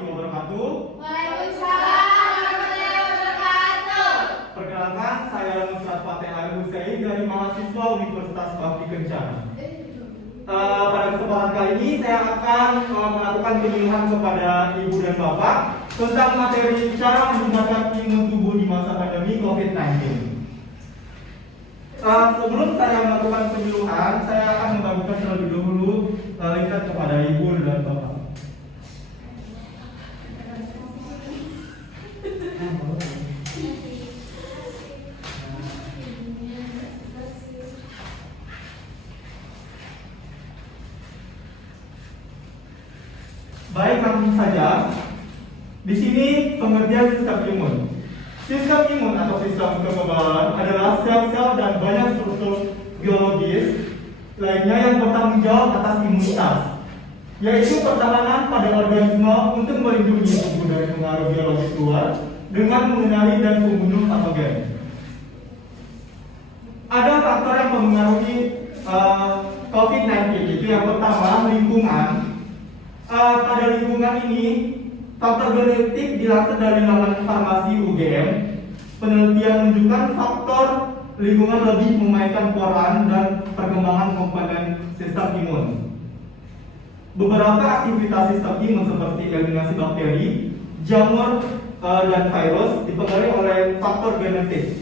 warahmatullahi wabarakatuh. Waalaikumsalam warahmatullahi wabarakatuh. Perkenalkan, saya Nusrat Fateh Ali Hussein dari mahasiswa Universitas Bakti Kencana. Pada kesempatan kali ini saya akan melakukan penyuluhan kepada Ibu dan Bapak tentang materi cara menggunakan imun tubuh di masa pandemi COVID-19. Sebelum saya melakukan penyuluhan, saya akan membagikan terlebih dahulu lingkat kepada Ibu dan Bapak. Baik, langsung saja. Di sini pengertian sistem imun. Sistem imun atau sistem kekebalan adalah sel-sel dan banyak struktur biologis lainnya yang bertanggung jawab atas imunitas, yaitu pertahanan pada organisme untuk melindungi tubuh dari pengaruh biologis luar dengan mengenali dan membunuh patogen. Ada faktor yang mempengaruhi COVID-19, itu yang pertama lingkungan. Pada lingkungan ini, faktor genetik dilansir dari laman farmasi UGM. Penelitian menunjukkan faktor lingkungan lebih memainkan peran dan perkembangan komponen sistem imun. Beberapa aktivitas sistem imun seperti eliminasi bakteri, jamur, dan virus dipengaruhi oleh faktor genetik.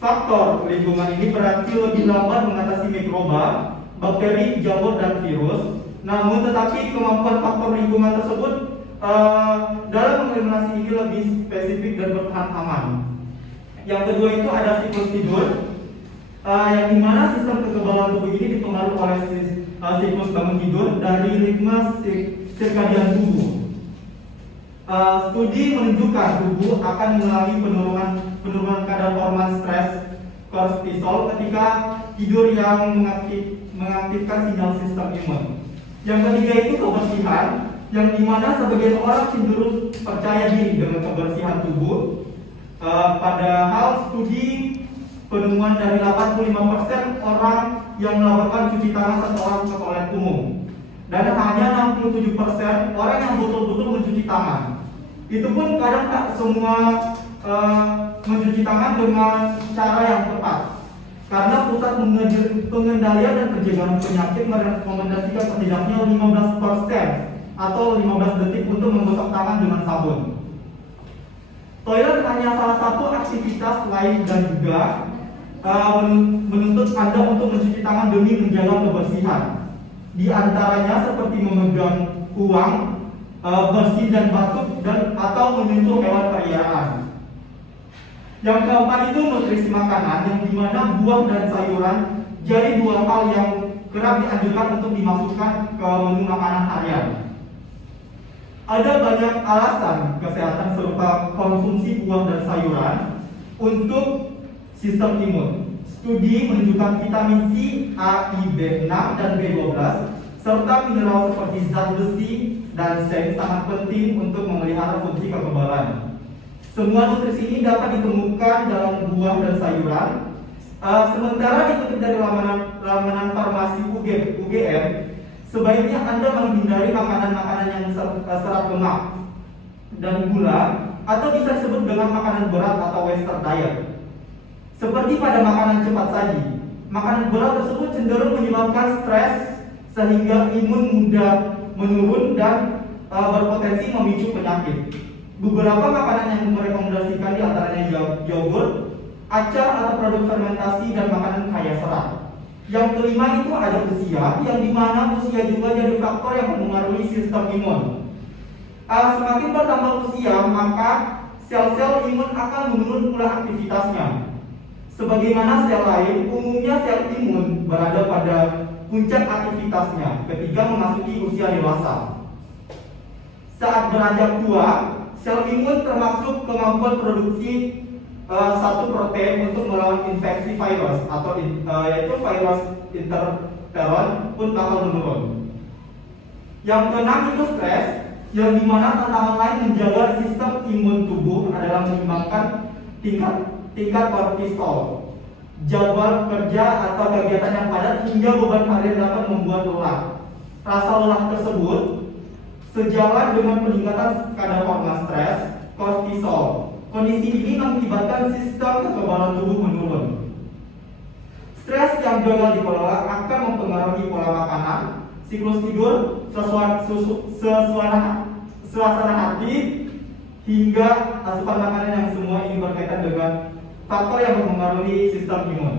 Faktor lingkungan ini berarti lebih lambat mengatasi mikroba, bakteri, jamur, dan virus. Namun tetapi kemampuan faktor lingkungan tersebut dalam mengeliminasi ini lebih spesifik dan bertahan aman. Yang kedua itu ada siklus tidur, yang dimana sistem kekebalan tubuh ini dipengaruhi oleh siklus bangun tidur dari ritme sirkadian tubuh. Studi menunjukkan tubuh akan mengalami penurunan kadar hormon stres kortisol ketika tidur yang mengaktifkan sinyal sistem imun. Yang ketiga itu kebersihan, yang dimana sebagian orang cenderung percaya diri dengan kebersihan tubuh. Padahal studi penemuan dari 85% orang yang melakukan cuci tangan setelah ke toilet umum, dan hanya 67% orang yang betul-betul mencuci tangan. Itu pun kadang tak semua mencuci tangan dengan cara yang tepat. Karena Pusat Pengendalian dan Pencegahan Penyakit merekomendasikan setidaknya 15% atau 15 detik untuk menggosok tangan dengan sabun. Toilet hanya salah satu aktivitas lain dan juga menuntut Anda untuk mencuci tangan demi menjaga kebersihan. Di antaranya seperti memegang uang, bersih dan batuk, dan atau menyentuh hewan peliharaan. Yang keempat itu nutrisi makanan, yang dimana buah dan sayuran jadi dua hal yang kerap dianjurkan untuk dimasukkan ke menu makanan harian. Ada banyak alasan kesehatan serta konsumsi buah dan sayuran untuk sistem imun. Studi menunjukkan vitamin C, A, I, B6 dan B12 serta mineral seperti zat besi dan seng sangat penting untuk memelihara fungsi kekebalan. Semua nutrisi ini dapat ditemukan dalam buah dan sayuran. Sementara dikutip dari laman farmasi UGM, sebaiknya Anda menghindari makanan-makanan yang serat lemak dan gula, atau bisa disebut dengan makanan berat atau western diet. Seperti pada makanan cepat saji, makanan berat tersebut cenderung menyebabkan stres sehingga imun mudah menurun dan berpotensi memicu penyakit. Beberapa makanan yang merekomendasikan diantaranya yogurt, acar atau produk fermentasi, dan makanan kaya serat. Yang kelima itu ada usia, yang dimana usia juga jadi faktor yang mempengaruhi sistem imun. Semakin bertambah usia, maka sel-sel imun akan menurun pula aktivitasnya. Sebagaimana sel lain, umumnya sel imun berada pada puncak aktivitasnya ketika memasuki usia dewasa. Saat beranjak tua, sel imun termasuk kemampuan produksi satu protein untuk melawan infeksi virus atau yaitu virus interferon pun bakal menurun. Yang keenam itu stres, yang dimana tantangan lain menjaga sistem imun tubuh adalah menyeimbangkan tingkat kortisol. Jadwal kerja atau kegiatan yang padat hingga beban harian dapat membuat lelah. Rasa lelah tersebut sejalan dengan peningkatan kadar hormon stres, kortisol. Kondisi ini mengakibatkan sistem kekebalan tubuh menurun. Stres yang gagal dikelola akan mempengaruhi pola makanan, siklus tidur, suasana hati, hingga asupan makanan yang semua ini berkaitan dengan faktor yang mempengaruhi sistem imun.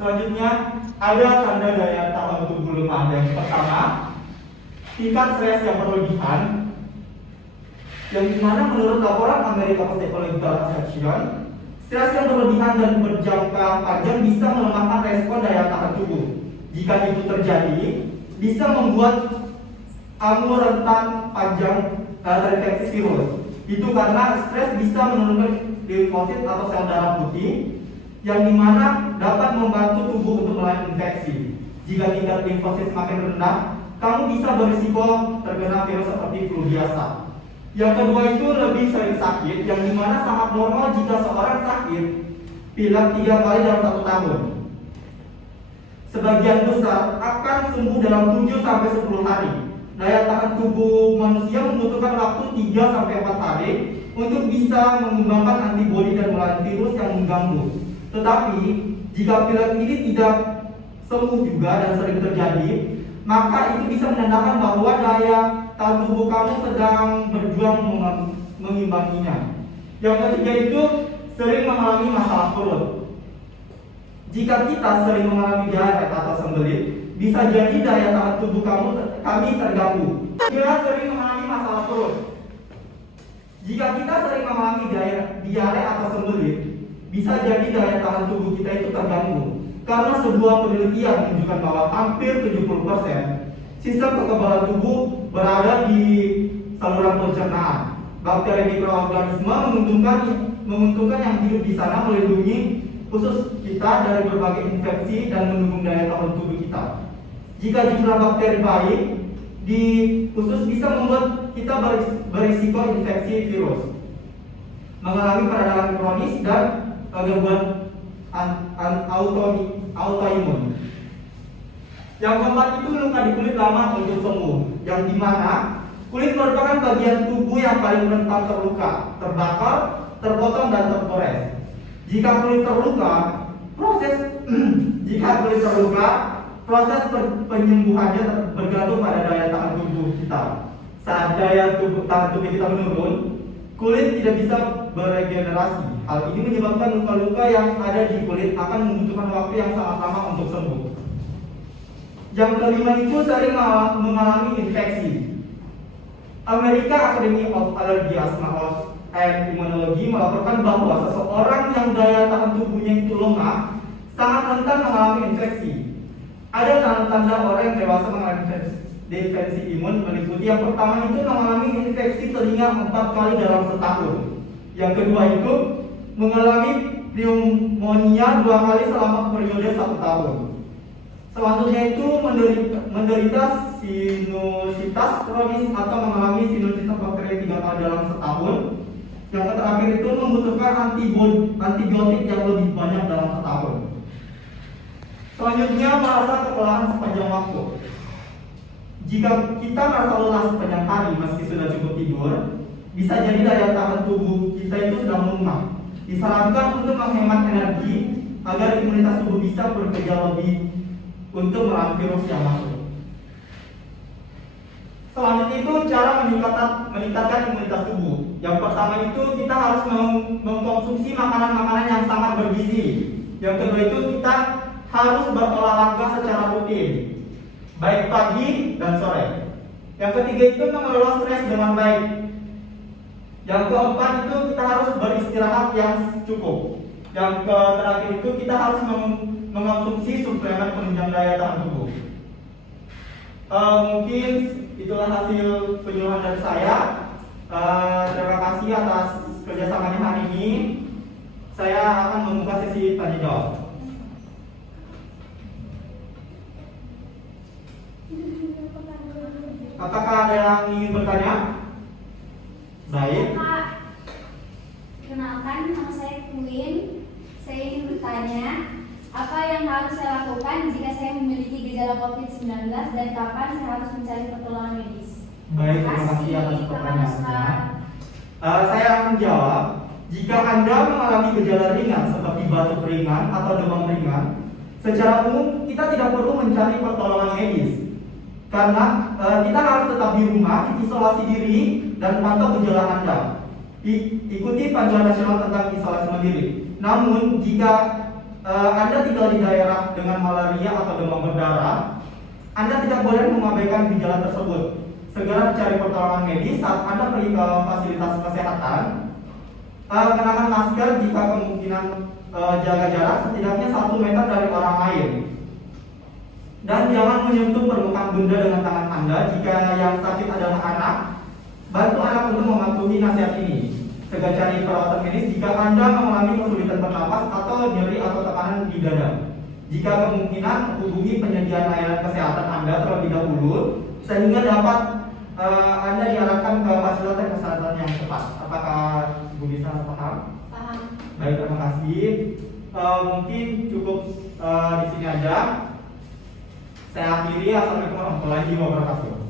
Selanjutnya, ada tanda daya tahan tubuh lemah. Yang pertama, tingkat stres yang berlebihan, yang dimana menurut laporan American Psychological Association, stres yang berlebihan dan berjangka panjang bisa melemahkan respon daya tahan tubuh. Jika itu terjadi, bisa membuat kamu rentan panjang terinfeksi virus. Itu karena stres bisa menurunkan limfosit atau sel darah putih, yang dimana dapat membantu tubuh untuk melawan infeksi. Jika tingkat limfosit semakin rendah, kamu bisa berisiko terkena virus seperti flu biasa. Yang kedua itu lebih sering sakit, yang dimana sangat normal jika seorang sakit pilek 3 kali dalam 1 tahun. Sebagian besar akan sembuh dalam 7-10 hari. Daya tahan tubuh manusia membutuhkan waktu 3-4 hari untuk bisa mengembangkan antibodi dan melawan virus yang mengganggu. Tetapi jika pilek ini tidak sembuh juga dan sering terjadi, maka itu bisa menandakan bahwa daya tahan tubuh kamu sedang berjuang mengimbanginya. Yang ketiga itu sering mengalami masalah perut. Jika kita sering mengalami diare atau sembelit, bisa jadi daya tahan tubuh kami terganggu. Jika sering mengalami masalah perut, jika kita sering mengalami diare atau sembelit, bisa jadi daya tahan tubuh kita itu terganggu. Karena sebuah penelitian menunjukkan bahwa hampir 70% sistem kekebalan tubuh berada di saluran pencernaan. Bakteri mikroorganisme menguntungkan yang hidup di sana melindungi khusus kita dari berbagai infeksi dan mendukung daya tahan tubuh kita. Jika jumlah bakteri baik di khusus bisa membuat kita berisiko infeksi virus, mengalami peradangan kronis dan gangguan autoimun. Yang keempat itu luka di kulit lama untuk sembuh, yang dimana kulit merupakan bagian tubuh yang paling rentan terluka, terbakar, terpotong dan tergores. Jika kulit terluka, proses penyembuhannya bergantung pada daya tahan tubuh kita. Saat daya tahan tubuh kita menurun, kulit tidak bisa beregenerasi. Hal ini menyebabkan luka-luka yang ada di kulit akan membutuhkan waktu yang sangat lama untuk sembuh. Yang kelima itu sering mengalami infeksi. American Academy of Allergy, Asthma and Immunology melaporkan bahwa seseorang yang daya tahan tubuhnya itu lemah sangat rentan mengalami infeksi. Ada tanda-tanda orang yang dewasa mengalami defensi imun meliputi yang pertama itu mengalami infeksi telinga 4 kali dalam setahun. Yang kedua itu mengalami pneumonia 2 kali selama periode 1 tahun. Selanjutnya itu menderita sinusitis kronis atau mengalami sinusitis bakteri 3 kali dalam setahun. Yang terakhir itu membutuhkan antibiotik yang lebih banyak dalam setahun. Selanjutnya merasa kelelahan sepanjang waktu. Jika kita merasa lelah sepanjang hari meski sudah cukup tidur, bisa jadi daya tahan tubuh kita itu sedang lemah. Disarankan untuk menghemat energi agar imunitas tubuh bisa bekerja lebih untuk melawan virus yang masuk. Selanjutnya itu cara meningkatkan imunitas tubuh. Yang pertama itu kita harus mengkonsumsi makanan-makanan yang sangat bergizi. Yang kedua itu kita harus berolahraga secara rutin, baik pagi dan sore. Yang ketiga itu mengelola stres dengan baik. Yang keempat itu kita harus beristirahat yang cukup. Yang terakhir itu kita harus mengonsumsi suplemen penunjang daya tahan tubuh. Mungkin itulah hasil penyuluhan dari saya. Terima kasih atas kerjasamanya hari ini. Saya akan membuka sesi tanya jawab. Apakah ada yang ingin bertanya? Baik. Kak, kenalkan nama saya Queen. Saya ingin bertanya, Apa yang harus saya lakukan jika saya memiliki gejala COVID-19 dan kapan saya harus mencari pertolongan medis? Baik, terima kasih atas pertanyaannya. Saya akan menjawab. Jika Anda mengalami gejala ringan seperti batuk ringan atau demam ringan, secara umum kita tidak perlu mencari pertolongan medis. Karena kita harus tetap di rumah, isolasi diri, dan pantau gejala Anda. Ikuti panduan nasional tentang isolasi mandiri. Namun, jika Anda tinggal di daerah dengan malaria atau demam berdarah, Anda tidak boleh mengabaikan gejala tersebut. Segera cari pertolongan medis saat Anda pergi ke fasilitas kesehatan. Kenakan masker jika kemungkinan jaga jarak setidaknya 1 meter dari orang lain. Dan jangan menyentuh permukaan benda dengan tangan Anda. Jika yang sakit adalah anak, bantu anak untuk mematuhi nasihat ini. Segera cari perawatan medis jika Anda mengalami kesulitan bernapas atau nyeri atau tekanan di dada. Jika kemungkinan, hubungi penyedia layanan kesehatan Anda terlebih dahulu sehingga dapat Anda diarahkan ke fasilitas kesehatan yang tepat. Apakah Bu Lisa paham? Paham. Baik, terima kasih. Mungkin cukup di sini aja. Saya akhiri. Assalamualaikum warahmatullahi wabarakatuh.